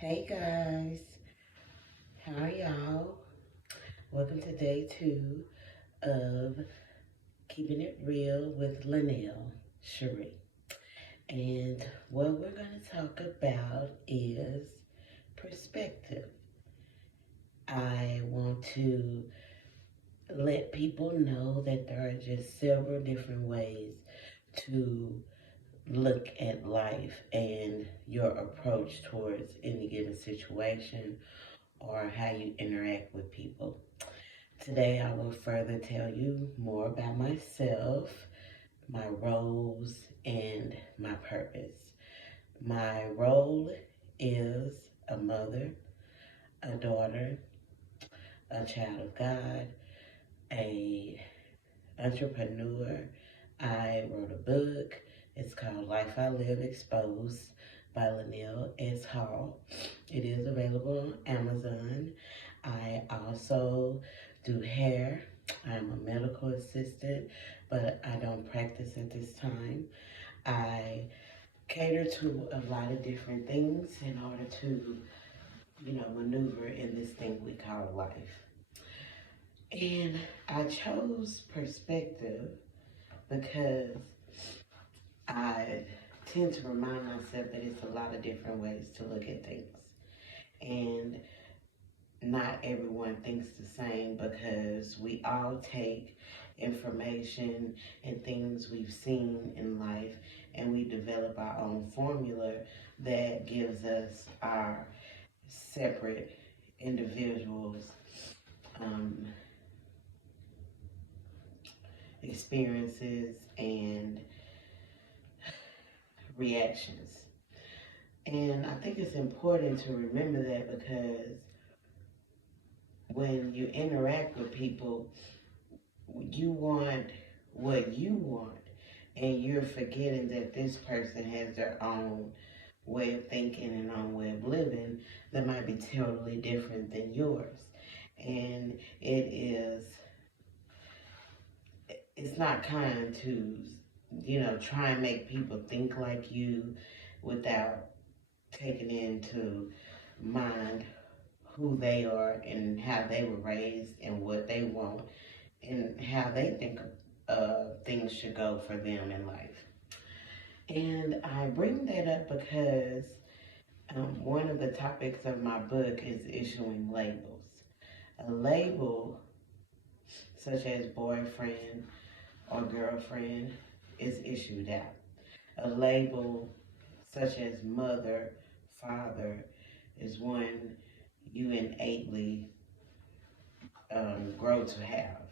Hey guys, how are y'all? Welcome to day 2 of Keeping It Real with LaNe'll, Sheree. And what we're going to talk about is perspective. I want to let people know that there are just several different ways to look at life and your approach towards any given situation or how you interact with people. Today, I will further tell you more about myself, my roles, and my purpose. My role is a mother, a daughter, a child of God, a entrepreneur. I wrote a book. It's called Life I Live Exposed by LaNe'll S. Hall. It is available on Amazon. I also do hair. I'm a medical assistant, but I don't practice at this time. I cater to a lot of different things in order to, maneuver in this thing we call life. And I chose perspective because I tend to remind myself that it's a lot of different ways to look at things. And not everyone thinks the same because we all take information and things we've seen in life and we develop our own formula that gives us our separate individuals experiences and reactions. And I think it's important to remember that because when you interact with people, you want what you want, and you're forgetting that this person has their own way of thinking and own way of living that might be totally different than yours. And it's not kind to, try and make people think like you without taking into mind who they are and how they were raised and what they want and how they think things should go for them in life. And I bring that up because one of the topics of my book is issuing labels. A label, such as boyfriend or girlfriend, is issued out. A label, such as mother, father, is one you innately grow to have.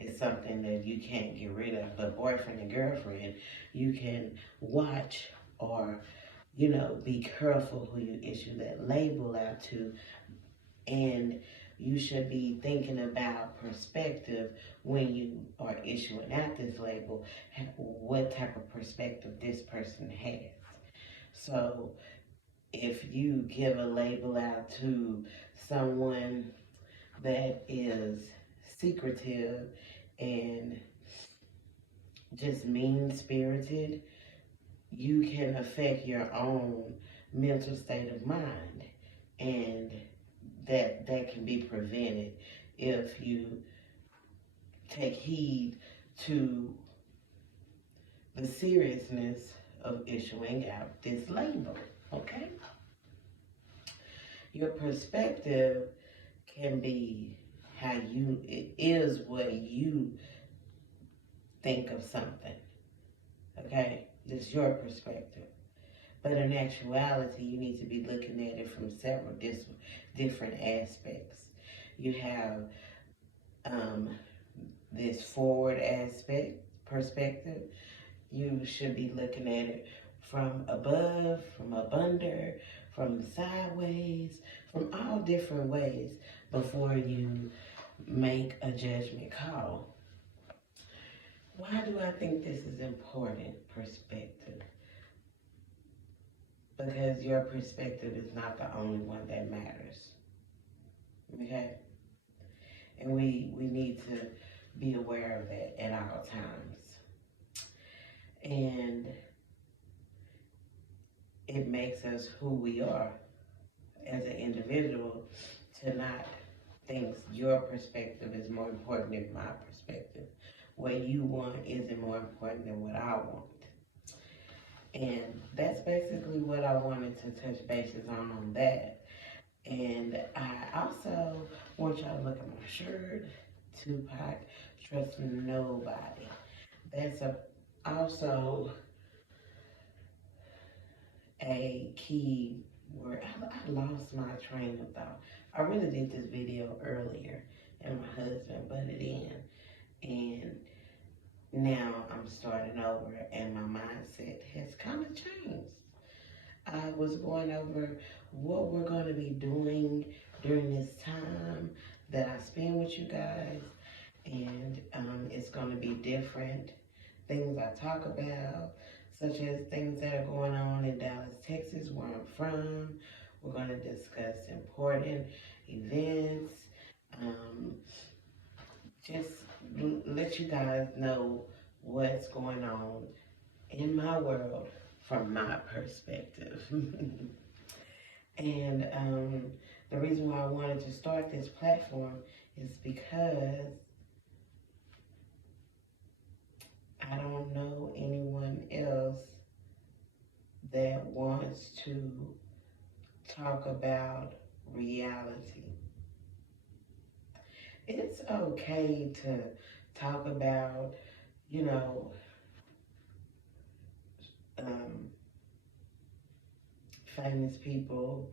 It's something that you can't get rid of. But boyfriend and girlfriend, you can watch or, be careful who you issue that label out to. And you should be thinking about perspective when you are issuing out this label, what type of perspective this person has. So if you give a label out to someone that is secretive and just mean-spirited, you can affect your own mental state of mind, and that can be prevented if you take heed to the seriousness of issuing out this label. Okay, your perspective can be it is what you think of something. Okay, it's your perspective. But in actuality, you need to be looking at it from several different aspects. You have this forward perspective. You should be looking at it from above, from up under, from sideways, from all different ways before you make a judgment call. Why do I think this is important? Perspective. Because your perspective is not the only one that matters. Okay? And we need to be aware of that at all times. And it makes us who we are as an individual to not think your perspective is more important than my perspective. What you want isn't more important than what I want. And that's basically what I wanted to touch bases on that. And I also want y'all to look at my shirt, Tupac, Trust Nobody. That's also a key word. I lost my train of thought. I really did this video earlier and my husband butted in. And now I'm starting over and my mindset has kind of changed. I was going over what we're going to be doing during this time that I spend with you guys. And it's going to be different things I talk about, such as things that are going on in Dallas, Texas, where I'm from. We're going to discuss important events. Just let you guys know what's going on in my world from my perspective. And the reason why I wanted to start this platform is because I don't know anyone else that wants to talk about reality. It's okay to talk about, you know, famous people,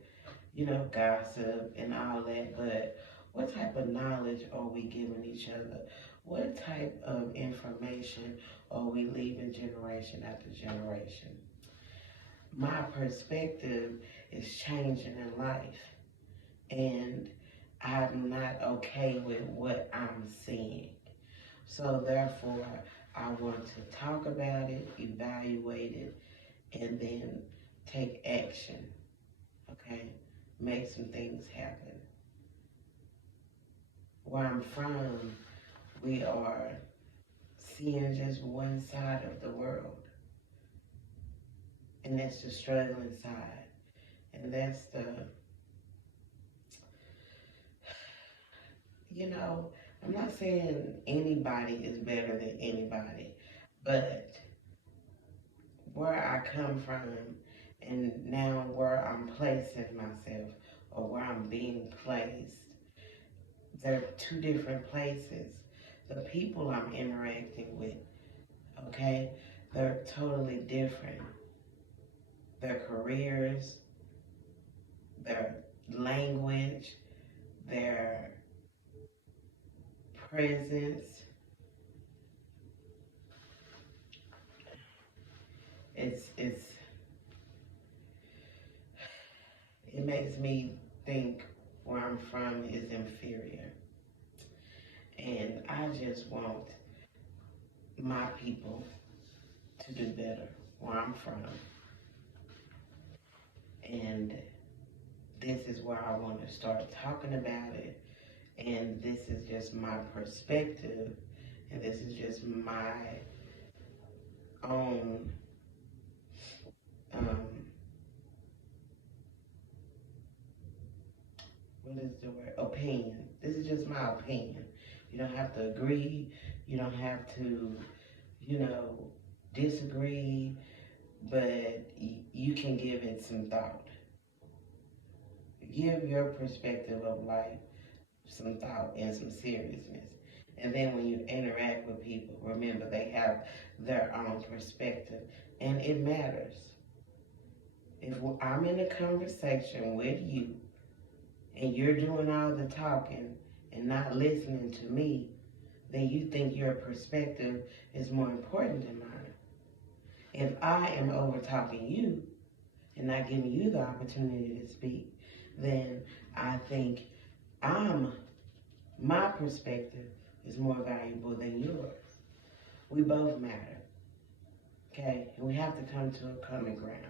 gossip and all that, but what type of knowledge are we giving each other? What type of information are we leaving generation after generation? My perspective is changing in life, and I'm not okay with what I'm seeing. So therefore, I want to talk about it, evaluate it, and then take action, okay? Make some things happen. Where I'm from, we are seeing just one side of the world, and that's the struggling side. And that's I'm not saying anybody is better than anybody, but where I come from and now where I'm placing myself or where I'm being placed, they're two different places. The people I'm interacting with, okay, they're totally different. Their careers, their language, their presence. It makes me think where I'm from is inferior. And I just want my people to do better where I'm from. And this is where I want to start talking about it. And this is just my perspective. And this is just my own what is the word? Opinion. This is just my opinion. You don't have to agree. You don't have to, disagree, but you can give it some thought. Give your perspective of life some thought and some seriousness. And then when you interact with people, remember they have their own perspective, and it matters. If I'm in a conversation with you and you're doing all the talking and not listening to me, then you think your perspective is more important than mine. If I am over talking you and not giving you the opportunity to speak, then I think my perspective is more valuable than yours. We both matter, okay? And we have to come to a common ground.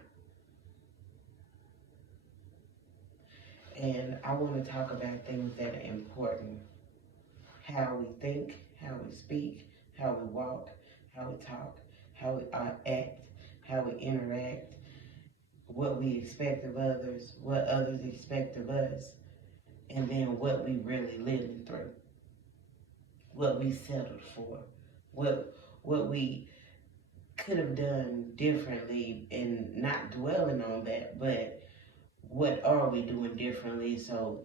And I want to talk about things that are important. How we think, how we speak, how we walk, how we talk, how we act, how we interact. what we expect of others, what others expect of us, and then what we really living through, what we settled for, what we could have done differently, and not dwelling on that, but what are we doing differently so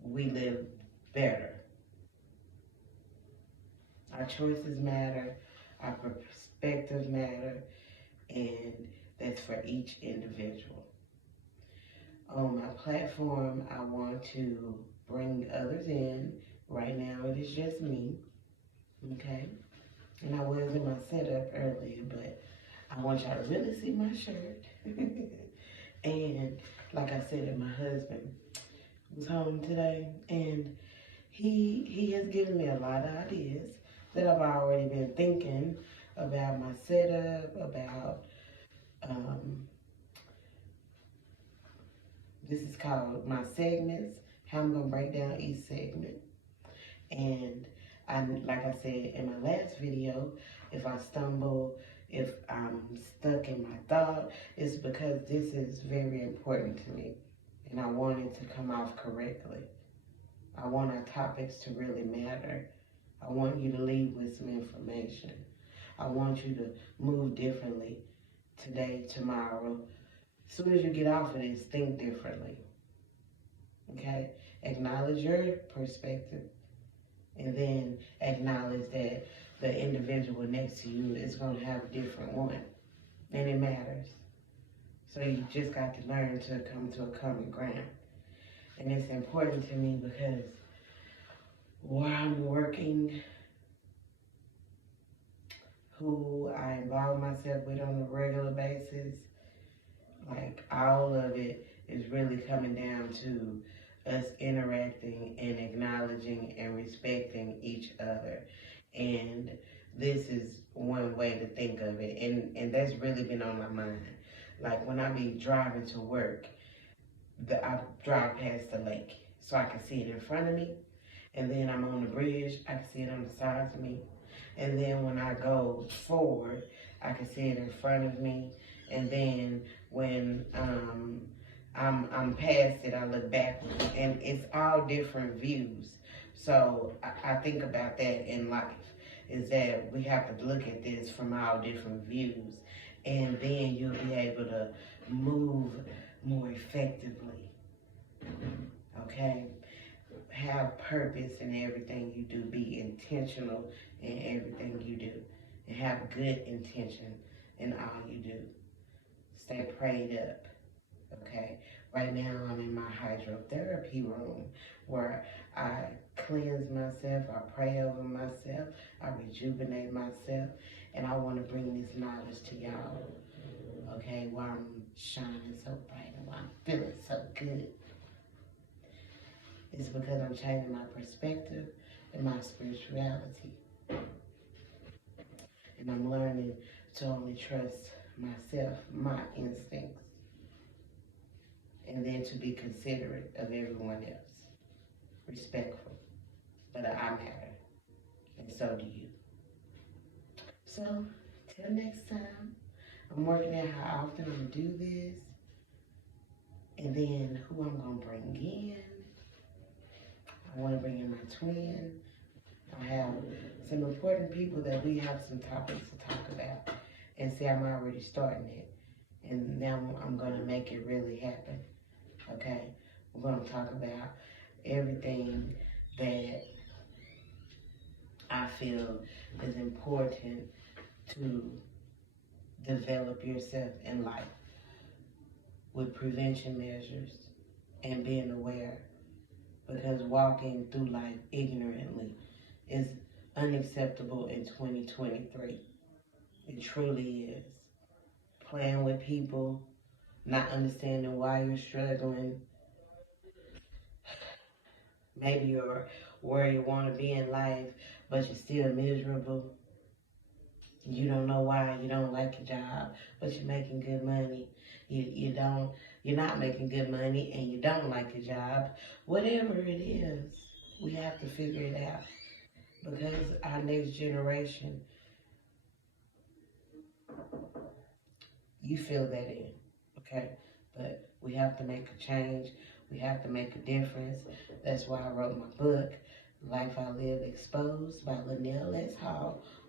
we live better. Our choices matter, our perspectives matter, and that's for each individual. On my platform, I want to bring others in. Right now, it is just me, okay? And I was in my setup earlier, but I want y'all to really see my shirt. And like I said, my husband was home today, and he has given me a lot of ideas that I've already been thinking about my setup, about this is called my segments, how I'm gonna break down each segment. And like I said in my last video, if I stumble, if I'm stuck in my thought, it's because this is very important to me, and I want it to come off correctly. I want our topics to really matter. I want you to leave with some information. I want you to move differently today, tomorrow. As soon as you get off of this, think differently. Okay? Acknowledge your perspective, and then acknowledge that the individual next to you is going to have a different one. And it matters. So you just got to learn to come to a common ground. And it's important to me because while I'm working, who I involve myself with on a regular basis, like all of it is really coming down to us interacting and acknowledging and respecting each other. And this is one way to think of it. And that's really been on my mind. Like when I be driving to work, I drive past the lake so I can see it in front of me. And then I'm on the bridge, I can see it on the sides of me. And then when I go forward, I can see it in front of me. And then when I'm past it, I look backwards. And it's all different views. So I think about that in life, is that we have to look at this from all different views. And then you'll be able to move more effectively. Okay? Have purpose in everything you do. Be intentional in everything you do. And have good intention in all you do. Stay prayed up. Okay? Right now I'm in my hydrotherapy room where I cleanse myself, I pray over myself, I rejuvenate myself, and I want to bring this knowledge to y'all. Okay? While I'm shining so bright and while I'm feeling so good. It's because I'm changing my perspective and my spirituality. And I'm learning to only trust myself, my instincts. And then to be considerate of everyone else. Respectful. But I matter. And so do you. So, till next time, I'm working out how often I'm going to do this. And then who I'm going to bring in. I want to bring in my twin. I have some important people that we have some topics to talk about. And see, I'm already starting it. And now I'm going to make it really happen. Okay? We're going to talk about everything that I feel is important to develop yourself in life with prevention measures and being aware. Because walking through life ignorantly is unacceptable in 2023. It truly is. Playing with people, not understanding why you're struggling. Maybe you're where you want to be in life, but you're still miserable. You don't know why you don't like your job, but you're making good money. You're not making good money and you don't like your job. Whatever it is, we have to figure it out. Because our next generation, you fill that in, okay? but we have to make a change. We have to make a difference. That's why I wrote my book, Life I Live Exposed by LaNe'll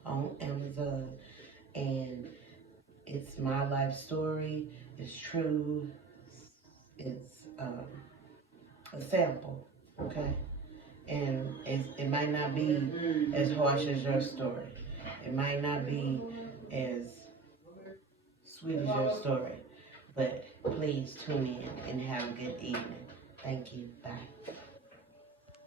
on Amazon. And it's my life story. It's true. It's a sample, okay? And it might not be as harsh as your story. It might not be as sweet as your story. But please tune in and have a good evening. Thank you. Bye.